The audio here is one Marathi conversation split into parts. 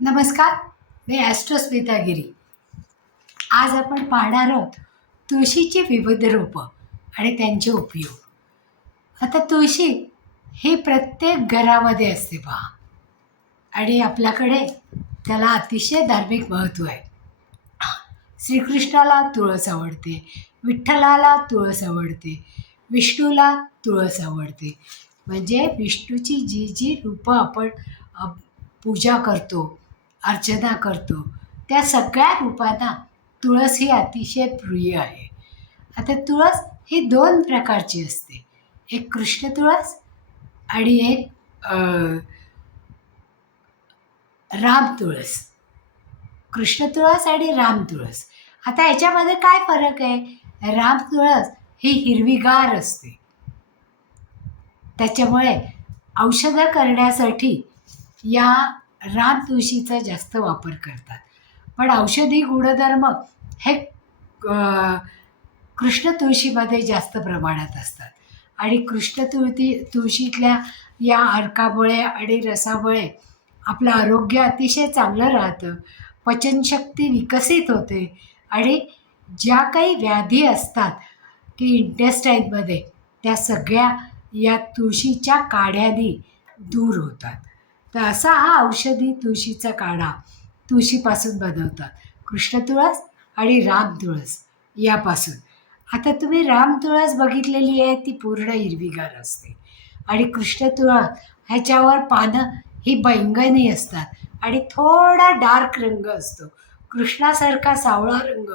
नमस्कार. मी ॲस्ट्रोस्मिता गिरी. आज आपण पाहणार आहोत तुळशीची विविध रूपं आणि त्यांचे उपयोग. आता तुळशी ही प्रत्येक घरामध्ये असते पहा, आणि आपल्याकडे त्याला अतिशय धार्मिक महत्त्व आहे. श्रीकृष्णाला तुळस आवडते, विठ्ठलाला तुळस आवडते, विष्णूला तुळस आवडते. म्हणजे विष्णूची जी जी रूपं आपण अ, पूजा करतो, अर्चना करतो, त्या सगळ्या रूपांना तुळस ही अतिशय प्रिय आहे. आता तुळस ही दोन प्रकारची असते, एक कृष्ण तुळस आणि एक राम तुळस. कृष्ण तुळस आणि राम तुळस. आता याच्यामध्ये काय फरक आहे? राम तुळस ही हिरवीगार असते, त्याच्यामुळे औषधं करण्यासाठी या राम तुळशीचा जास्त वापर करतात. पण औषधी गुणधर्म हे कृष्ण तुळशीमध्ये जास्त प्रमाणात असतात. आणि कृष्ण तुळशीतल्या या अर्कामुळे आणि रसामुळे आपलं आरोग्य अतिशय चांगलं राहतं, पचनशक्ती विकसित होते, आणि ज्या काही व्याधी असतात की इंटेस्टाईनमध्ये, त्या सगळ्या या तुळशीच्या काढ्याने दूर होतात. तर असा हा औषधी तुळशीचा काढा तुळशीपासून बनवतात, कृष्ण तुळस आणि राम तुळस यापासून. आता तुम्ही राम तुळस बघितलेली आहे, ती पूर्ण हिरवीगार असते, आणि कृष्ण तुळस ह्याच्यावर पानं ही बैंगनी असतात आणि थोडा डार्क रंग असतो, कृष्णासारखा सावळा रंग,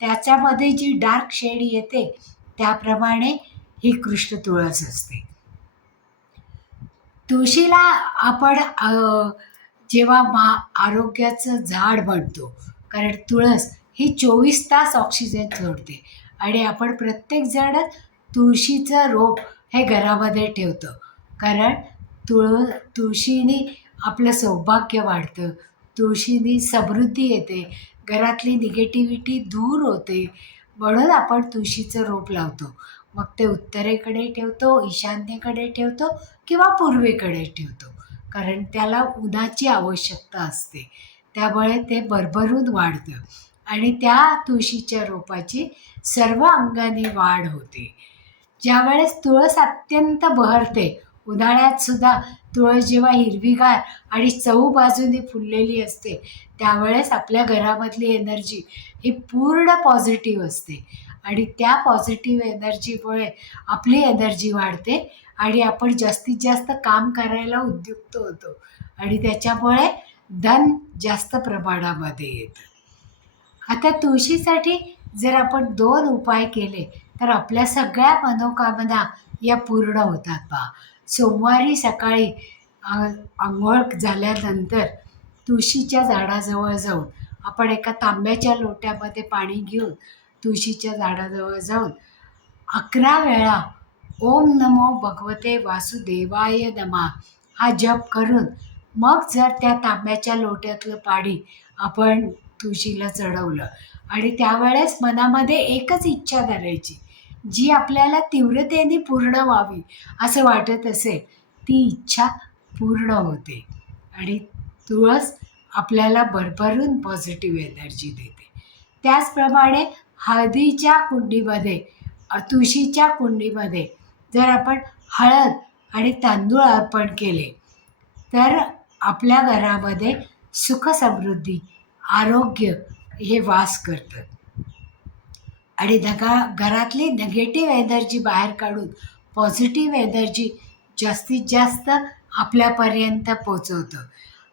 त्याच्यामध्ये जी डार्क शेड येते त्याप्रमाणे ही कृष्ण तुळस असते. तुळशीला आपण जेव्हा आरोग्याचं झाड म्हणतो, कारण तुळस ही 24 तास ऑक्सिजन सोडते, आणि आपण प्रत्येकजण तुळशीचं रोप हे घरामध्ये ठेवतो, कारण तुळशीने आपलं सौभाग्य वाढतं, तुळशीने समृद्धी येते, घरातली निगेटिव्हिटी दूर होते, म्हणून आपण तुळशीचं रोप लावतो. मग ते उत्तरेकडे ठेवतो, ईशान्येकडे ठेवतो किंवा पूर्वेकडे ठेवतो, कारण त्याला उन्हाची आवश्यकता असते, त्यामुळे ते भरभरून वाढतं आणि त्या तुळशीच्या रोपाची सर्व अंगाने वाढ होते. ज्यावेळेस तुळस अत्यंत बहरते, उन्हाळ्यातसुद्धा तुळस जेव्हा हिरवीगार आणि चहूबाजूने फुललेली असते, त्यावेळेस आपल्या घरामधली एनर्जी ही पूर्ण पॉझिटिव्ह असते, आणि त्या पॉझिटिव्ह एनर्जीमुळे आपली एनर्जी वाढते आणि आपण जास्तीत जास्त काम करायला उद्युक्त होतो, आणि त्याच्यामुळे धन जास्त प्रमाणामध्ये येतं. आता तुळशीसाठी जर आपण 2 उपाय केले तर आपल्या सगळ्या मनोकामना या पूर्ण होतात पहा. सोमवारी सकाळी अंघोळ झाल्यानंतर तुळशीच्या झाडाजवळ जाऊन आपण एका तांब्याच्या लोट्यामध्ये पाणी घेऊन तुळशीच्या झाडाजवळ जाऊन 11 वेळा ओम नमो भगवते वासुदेवाय नमः हा जप करून, मग जर त्या तांब्याच्या लोट्यातलं पाणी आपण तुळशीला चढवलं आणि त्यावेळेस मनामध्ये एकच इच्छा धरायची, जी आपल्याला तीव्रतेने पूर्ण व्हावी असं वाटत असेल, ती इच्छा पूर्ण होते, आणि तुळस आपल्याला भरभरून पॉझिटिव्ह एनर्जी देते. त्याचप्रमाणे हळदीच्या कुंडीमध्ये, तुळशीच्या कुंडीमध्ये जर आपण हळद आणि तांदूळ अर्पण केले तर आपल्या घरामध्ये सुख समृद्धी, आरोग्य हे वास करतं, आणि घरातली निगेटिव्ह एनर्जी बाहेर काढून पॉझिटिव्ह एनर्जी जास्तीत जास्त आपल्यापर्यंत पोचवतं.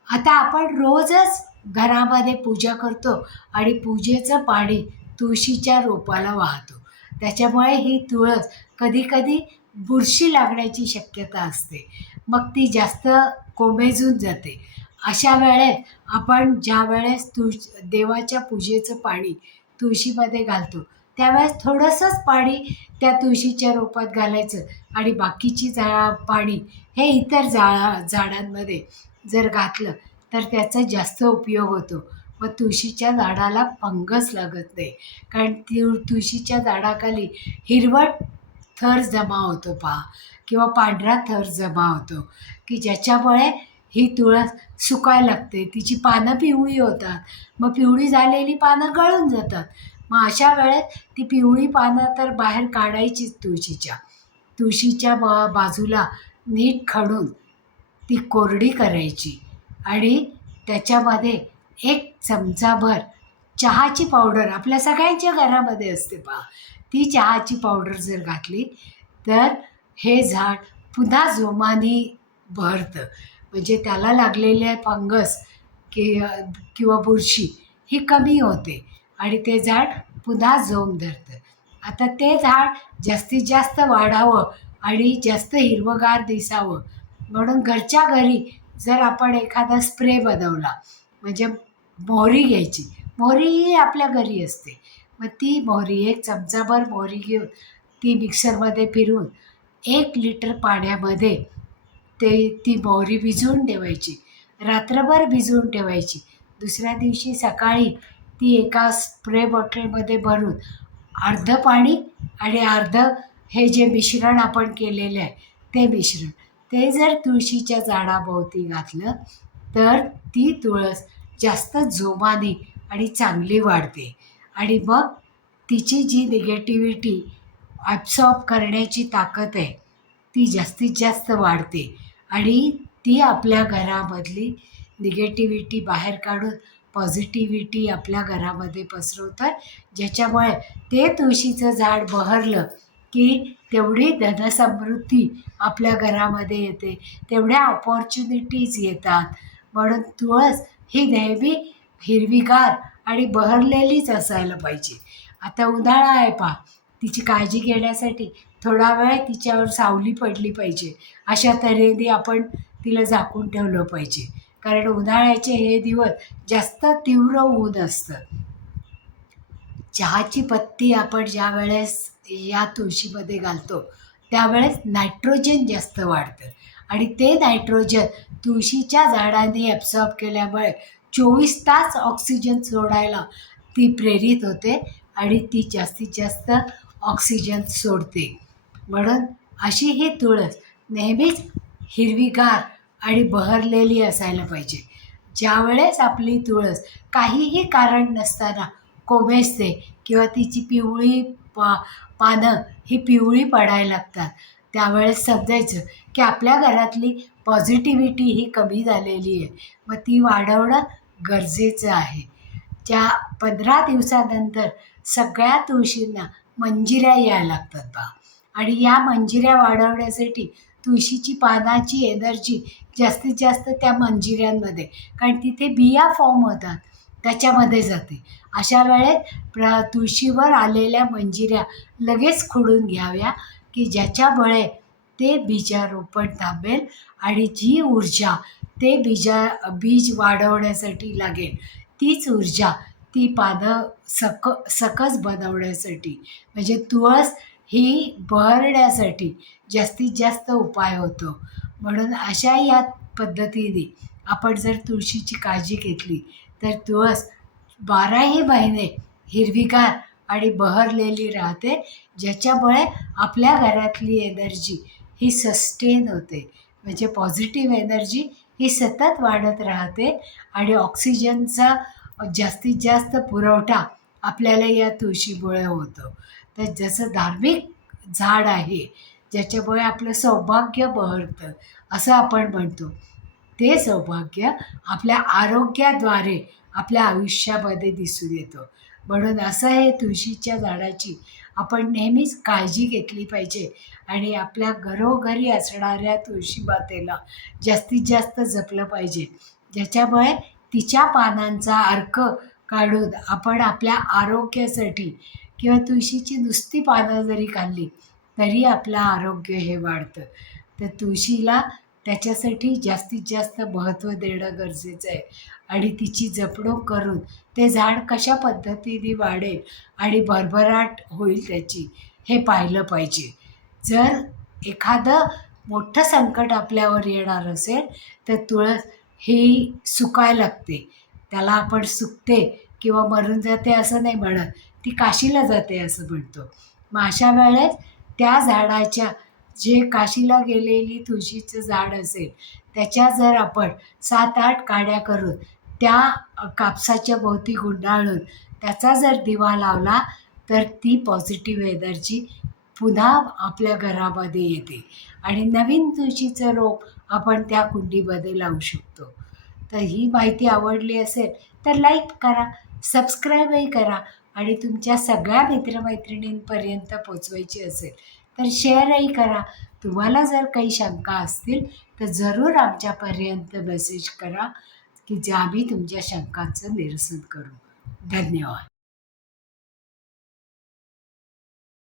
आता आपण रोजच घरामध्ये पूजा करतो आणि पूजेचं पाणी तुळशीच्या रोपाला वाहतो, त्याच्यामुळे ही तुळस कधीकधी बुरशी लागण्याची शक्यता असते, मग ती जास्त कोमेजून जाते. अशा वेळेत आपण ज्या वेळेस देवाच्या पूजेचं पाणी तुळशीमध्ये घालतो, त्यावेळेस थोडंसंच पाणी त्या तुळशीच्या रोपात घालायचं, आणि बाकीची पाणी हे इतर झाडांमध्ये जर घातलं तर त्याचा जास्त उपयोग होतो. मग तुळशीच्या झाडाला फंगस लागत नाही, कारण तुळशीच्या झाडाखाली हिरवट थर जमा होतो पहा, किंवा पांढरा थर जमा होतो, की ज्याच्यामुळे ही तुळस सुकायला लागते, तिची पानं पिवळी होतात, मग पिवळी झालेली पानं गळून जातात. मग अशा वेळेत ती पिवळी पानं तर बाहेर काढायचीच तुळशीच्या बाजूला नीट खडून ती कोरडी करायची आणि त्याच्यामध्ये एक चमचाभर चहाची पावडर आपल्या सगळ्यांच्या घरामध्ये असते पहा, ती चहाची पावडर जर घातली तर हे झाड पुन्हा जोमाने बहरतं. म्हणजे त्याला लागलेले फंगस कि किंवा बुरशी ही कमी होते आणि ते झाड पुन्हा जोम धरतं. आता ते झाड जास्तीत जास्त वाढावं आणि जास्त हिरवंगार दिसावं म्हणून घरच्या घरी जर आपण एखादा स्प्रे बनवला, म्हणजे मोहरी घ्यायची, मोहरी ही आपल्या घरी असते, मग ती मोहरी एक चमचाभर मोहरी घेऊन ती मिक्सरमध्ये फिरवून 1 लिटर पाण्यामध्ये ती मोहरी भिजवून ठेवायची, रात्रभर भिजवून ठेवायची. दुसऱ्या दिवशी सकाळी ती एका स्प्रे बॉटलमध्ये भरून अर्धं पाणी आणि अर्धं हे जे मिश्रण आपण केलेलं आहे ते मिश्रण ते जर तुळशीच्या झाडाभोवती घातलं तर ती तुळस जास्त जोमाने आणि चांगली वाढते आणि मग तिची जी निगेटिव्हिटी ॲब्सॉर्ब करण्याची ताकद आहे ती जास्तीत जास्त वाढते आणि ती आपल्या घरामधली निगेटिव्हिटी बाहेर काढून पॉझिटिव्हिटी आपल्या घरामध्ये पसरवतात, ज्याच्यामुळे ते तुळशीचं झाड बहरलं की तेवढी धनसमृद्धी आपल्या घरामध्ये येते, तेवढ्या ऑपॉर्च्युनिटीज येतात. म्हणून तुळस ही नेहमी हिरवीगार आणि बहरलेलीच असायला पाहिजे. आता उन्हाळा आहे पहा, तिची काळजी घेण्यासाठी थोडा वेळ तिच्यावर सावली पडली पाहिजे, अशा तऱ्हेने आपण तिला झाकून ठेवलं पाहिजे, कारण उन्हाळ्याचे हे दिवस जास्त तीव्र ऊन असतं. चहाची पत्ती आपण ज्या वेळेस या तुळशीमध्ये घालतो त्यावेळेस नायट्रोजन जास्त वाढतं आणि ते नायट्रोजन तुळशीच्या झाडाने ॲब्सॉर्ब केल्यामुळे 24 तास ऑक्सिजन सोडायला ती प्रेरित होते आणि ती जास्तीत जास्त ऑक्सिजन सोडते. म्हणून अशी ही तुळस नेहमीच हिरवीगार आणि बहरलेली असायला पाहिजे. ज्यावेळेस आपली तुळस काहीही कारण नसताना कोमेजते किंवा तिची पिवळी पानं ही पिवळी पडायला लागतात, त्यावेळेस समजायचं की आपल्या घरातली पॉझिटिव्हिटी ही कमी झालेली आहे, मग ती वाढवणं गरजेचं आहे. 15 दिवसानंतर सगळ्या तुळशींना मंजिऱ्या यायला लागतात पहा, आणि या मंजिऱ्या वाढवण्यासाठी तुळशीची पानाची एनर्जी जास्तीत जास्त त्या मंजिऱ्यांमध्ये, कारण तिथे बिया फॉर्म होतात त्याच्यामध्ये जाते. अशा वेळेत तुळशीवर आलेल्या मंजिऱ्या लगेच खुडून घ्याव्या की ज्याच्यामुळे ते बीजारोपण थांबेल आणि जी ऊर्जा ते बीज वाढवण्यासाठी लागेल तीच ऊर्जा ती पानं सकस बनवण्यासाठी, म्हणजे तुळस ही बहरण्यासाठी जास्तीत जास्त उपाय होतो. म्हणून अशा या पद्धतीने आपण जर तुळशीची काळजी घेतली तर तुळस 12ही महिने हिरवीगार आणि बहरलेली राहते, ज्याच्यामुळे आपल्या घरातली एनर्जी ही सस्टेन होते, म्हणजे पॉझिटिव्ह एनर्जी ही सतत वाढत राहते आणि ऑक्सिजनचा जास्तीत जास्त पुरवठा आपल्याला या तुळशीमुळे होतो. तर जसं धार्मिक झाड आहे ज्याच्यामुळे आपलं सौभाग्य बहरतं असं आपण म्हणतो, ते सौभाग्य आपल्या आरोग्याद्वारे आपल्या आयुष्यामध्ये दिसून येतं. म्हणून असं हे तुळशीच्या झाडाची आपण नेहमीच काळजी घेतली पाहिजे आणि आपल्या घरोघरी असणाऱ्या तुळशीमातेला जास्तीत जास्त जपलं पाहिजे, ज्याच्यामुळे तिच्या पानांचा अर्क काढून आपण आपल्या आरोग्यासाठी किंवा तुळशीची नुसती पानं जरी खाल्ली तरी आपलं आरोग्य हे वाढतं. तर तुळशीला त्याच्यासाठी जास्तीत जास्त महत्त्व देणं गरजेचं आहे आणि तिची जपणूक करून ते झाड कशा पद्धतीने वाढेल आणि भरभराट होईल त्याची हे पाहिलं पाहिजे. जर एखादं मोठं संकट आपल्यावर येणार असेल तर तुळस ही सुकायला लागते, त्याला आपण सुकते किंवा मरून जाते असं नाही म्हणत, ती काशीला जाते असं म्हणतो. मग अशा वेळेस त्या झाडाच्या जे काशीला गेलेली तुळशीचं झाड असेल त्याच्या जर आपण 7-8 काड्या करून त्या कापसाच्या भोवती गुंडाळून त्याचा जर दिवा लावला तर ती पॉझिटिव्ह एनर्जी पुन्हा आपल्या घरामध्ये येते आणि नवीन तुळशीचं रोप आपण त्या कुंडीमध्ये लावू शकतो. तर ही माहिती आवडली असेल तर लाईक करा, सबस्क्राईबही करा आणि तुमच्या सगळ्या मित्रमैत्रिणींपर्यंत पोचवायची असेल तर शेअरही करा. तुम्हाला जर काही शंका असतील तर जरूर आमच्यापर्यंत मेसेज करा की जे आम्ही तुमच्या शंकांचं निरसन करू. धन्यवाद.